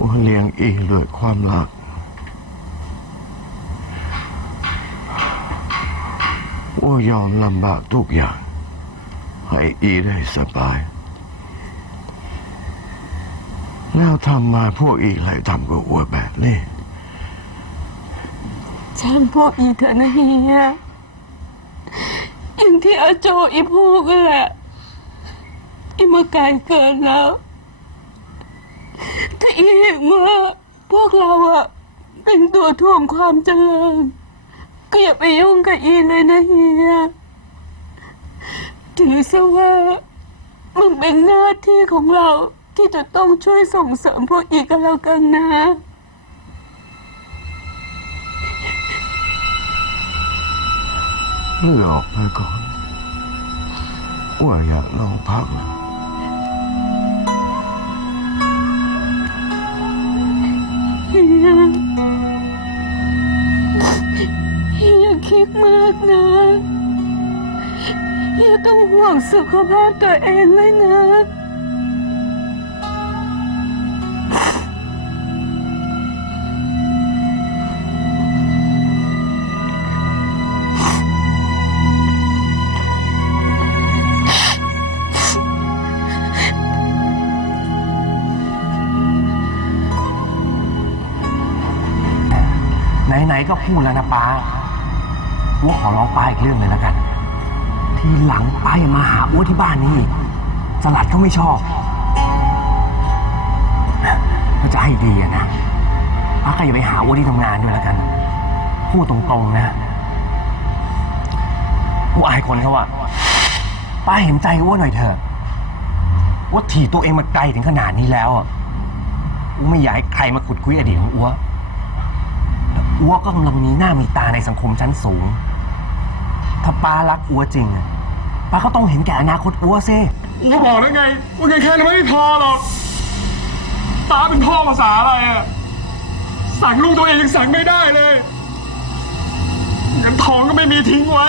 ว่าเลี้ยงอีด้วยความรักว่ายอมลำบากทุกอย่าง ให้อีได้สบาย แล้วทำมาพวกอีไรทำกับอัวแบบนี้ช่างพวกอีเถอะนะเฮียอย่างที่อาโจอีพูดกันแหละอีมาไกลเกินแล้ว อีเห็นว่าพวกเราอะเป็นตัวถ่วงความเจริญก็อย่าไปยุ่งกับอีเลยนะเฮียถือซะว่ามันเป็นหน้าที่ของเราที่จะต้องช่วยส่งเสริมพวกอีกกันแล้วกันนะเมื่อออกมาก่อนว่าอยากลองพักนะ ห่วงสุขภาพตัวเองเลยนะ ไหนๆก็พูดแล้วนะป้าอ้วขอร้องป้าอีกเรื่องเลยแล้วกัน ทีหลังป้าอย่ามาหาอ้วที่บ้านนี้อีกสลัดเขาไม่ชอบถ้าจะให้ดีอะนะป้าก็อย่าไปหาอ้วที่ทำงานด้วยแล้วกัน พูดตรงๆนะอ้วอายคนเขาอะป้าเห็นใจอ้วหน่อยเถอะว่าถีตัวเองมาไกลถึงขนาดนี้แล้วอะอ้วไม่อยากให้ใครมาขุดคุยอดีตของอ้วอัวก็กำลังมีหน้ามีตาในสังคมชั้นสูง ถ้าป้ารักอัวจริงอะป้าก็ต้องเห็นแก่อนาคตอัวซิกูก็บอกแล้วไงว่าเงินแค่นั้นไม่พอหรอกตาเป็นพ่อภาษาอะไรอะสั่งลูกตัวเองยังสั่งไม่ได้เลยเงินทองก็ไม่มีทิ้งไว้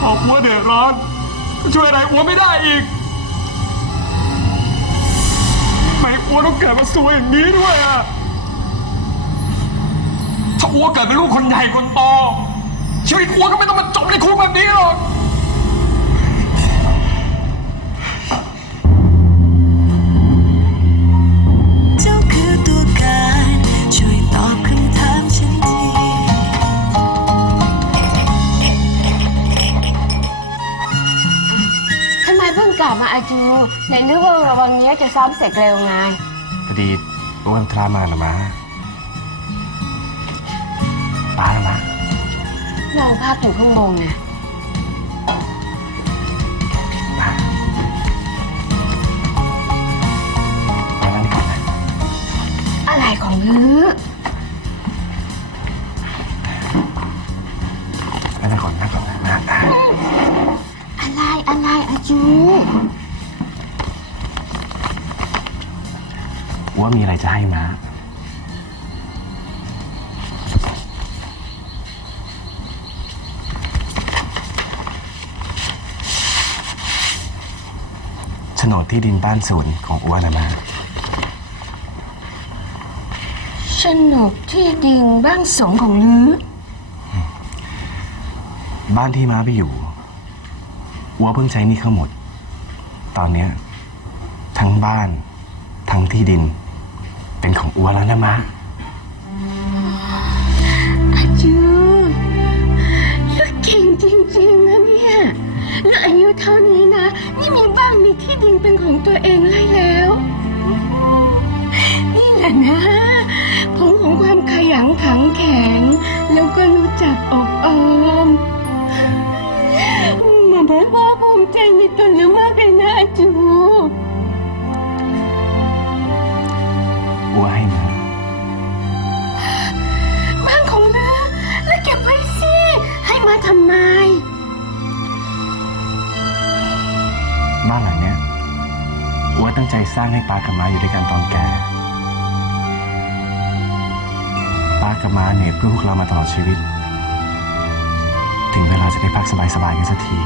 พออัวเดือดร้อนก็ช่วยอะไรอัวไม่ได้อีกทำไม่อัวต้องเกิดมาซวยอย่างนี้ด้วยอะถ้าอัวเกิดเป็นลูกคนใหญ่คนโต ชีวิตอัวก็ไม่ต้องมาจบในคุกแบบนี้หรอก เจ้าคือตัวการ ช่วยตอบคำถามฉันที ทำไมเพิ่งกลับมาอาจูไหนนึกว่าวันนี้จะซ้อมเสร็จเร็วไงพอดีอ้วนทรามานะมาป้า มองภาพอยู่ข้างบนไงมาไปนั่งก่อะอะไรของลือไปนั่งก่อนนั่งก่อนนะอะอะไรอะไรอาจูอัวมีอะไรจะให้มาโนดที่ดินบ้านสวนของอัวนะมาสนุกที่ดินบ้านสงของลือ บ้านที่ม้าไปอยู่อัวเพิ่งใช้หนี่เขาหมด ตอนเนี้ยทั้งบ้าน ทั้งที่ดิน เป็นของอัวแล้วนะม้าอา แล้วก็รู้จักออกออมมาบอกว่าภูมิใจในตัวหรือมากเลยนะอาจูอัวให้มาบ้านของลือแล้วเก็บไว้สิ ให้มาทำไม บ้านหลังเนี้ยอัวตั้งใจสร้างให้ปากับม้าอยู่ด้วยกันตอนแก่ปากับม้าเหนื่อยเพื่อพวกเรามาตลอดชีวิต ถึงเวลาจะได้พักสบายๆกันสักที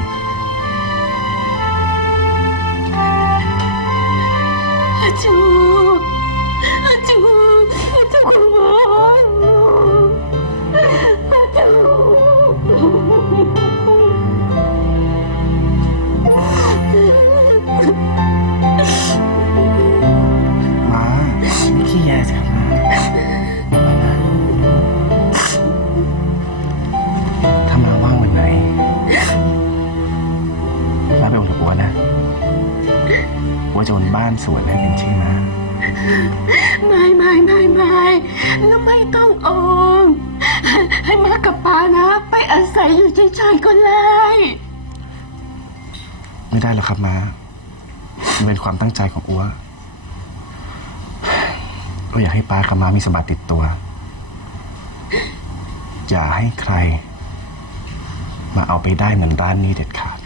สวนให้เป็นชื่อมาไม่ไม่ไม่ไม่แล้วไม่ต้องโอมให้มากับป้านะ ไปอาศัยอยู่เฉยๆก็เลยไม่ได้หรอกครับมามันเป็นความตั้งใจของอัวก็อยากให้ป้ากับมามีสมบัติติดตัว อย่าให้ใคร มาเอาไปได้เหมือนร้านนี้เด็ดขาด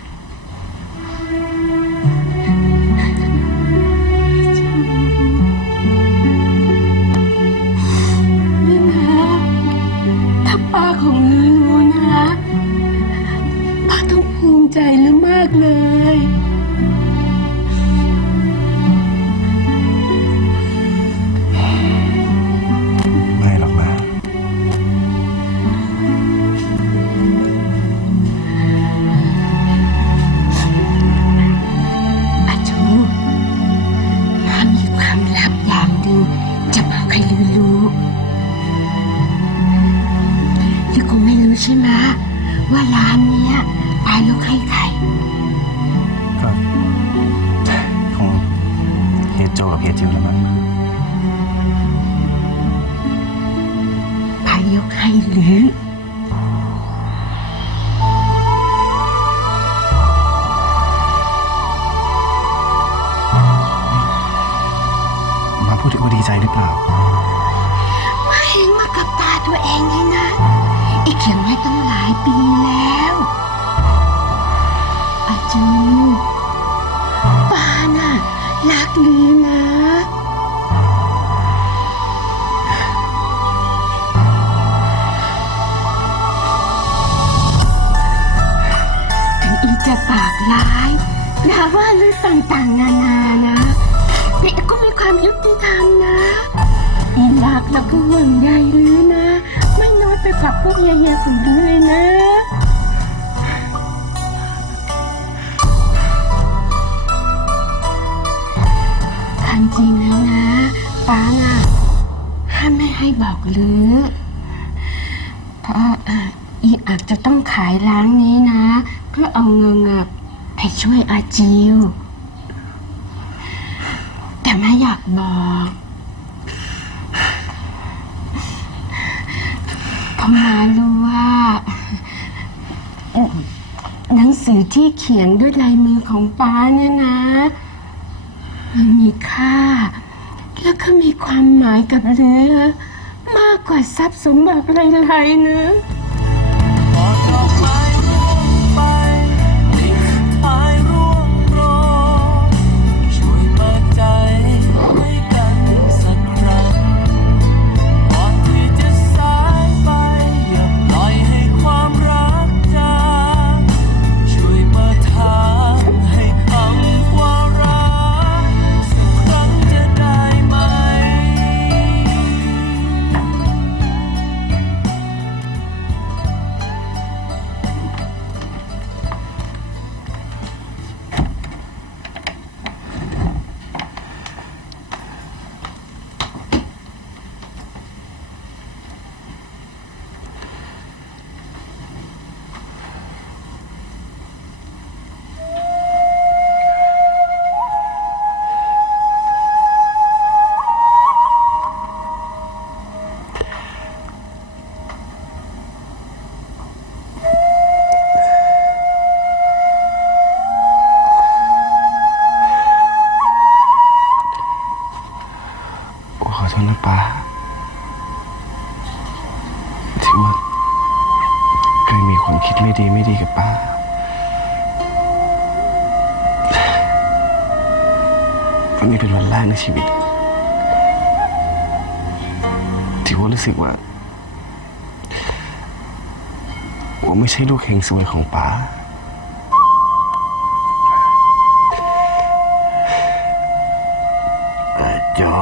ากเลย ไม่หรอกมา อาจูป้ามีความลับอย่างหนึ่งจะบอกให้ลือรู้ลือคงไม่รู้ใช่ไหมว่าร้านเนี้ยป้ายกให้ใคร เฮยโจกับเฮยจิมแล้วมั้งพายกให้หรือ มาพูดถึงว่าดีใจหรือเปล่า มาเห็นมากับตาตัวเองไงนะ อีกเขียนไว้ตั้งหลายปีแล้วอาจูป้าน่ะรักลือนะ อีรักแล้วก็ห่วงใยลือนะ ไม่น้อยไปกว่าพวกเย่ๆของลือเลยนะ ความจริงแล้วนะป้าน่ะห้ามไม่ให้บอกลือเพราะอะอีอาจจะต้องขายร้านนี้นะ เพื่อเอาเงินอะไปช่วยอาจิวแต่ไม่อยากบอก พราะมารู้ว่าหนังสือที่เขียนด้วยลายมือของป้าเนี่ยนะ มันมีค่า แล้วก็มีความหมายกับเรือ มากกว่าทรัพย์สมบัติไรๆเนื้อะออกม้ร่ ยมีความคิดไม่ดีไม่ดีกับป้า วันนี้เป็นวันแรกในชีวิต ที่ว่ารู้สึกว่าว่าไม่ใช่ลูกเฮงซวยของป้า จอ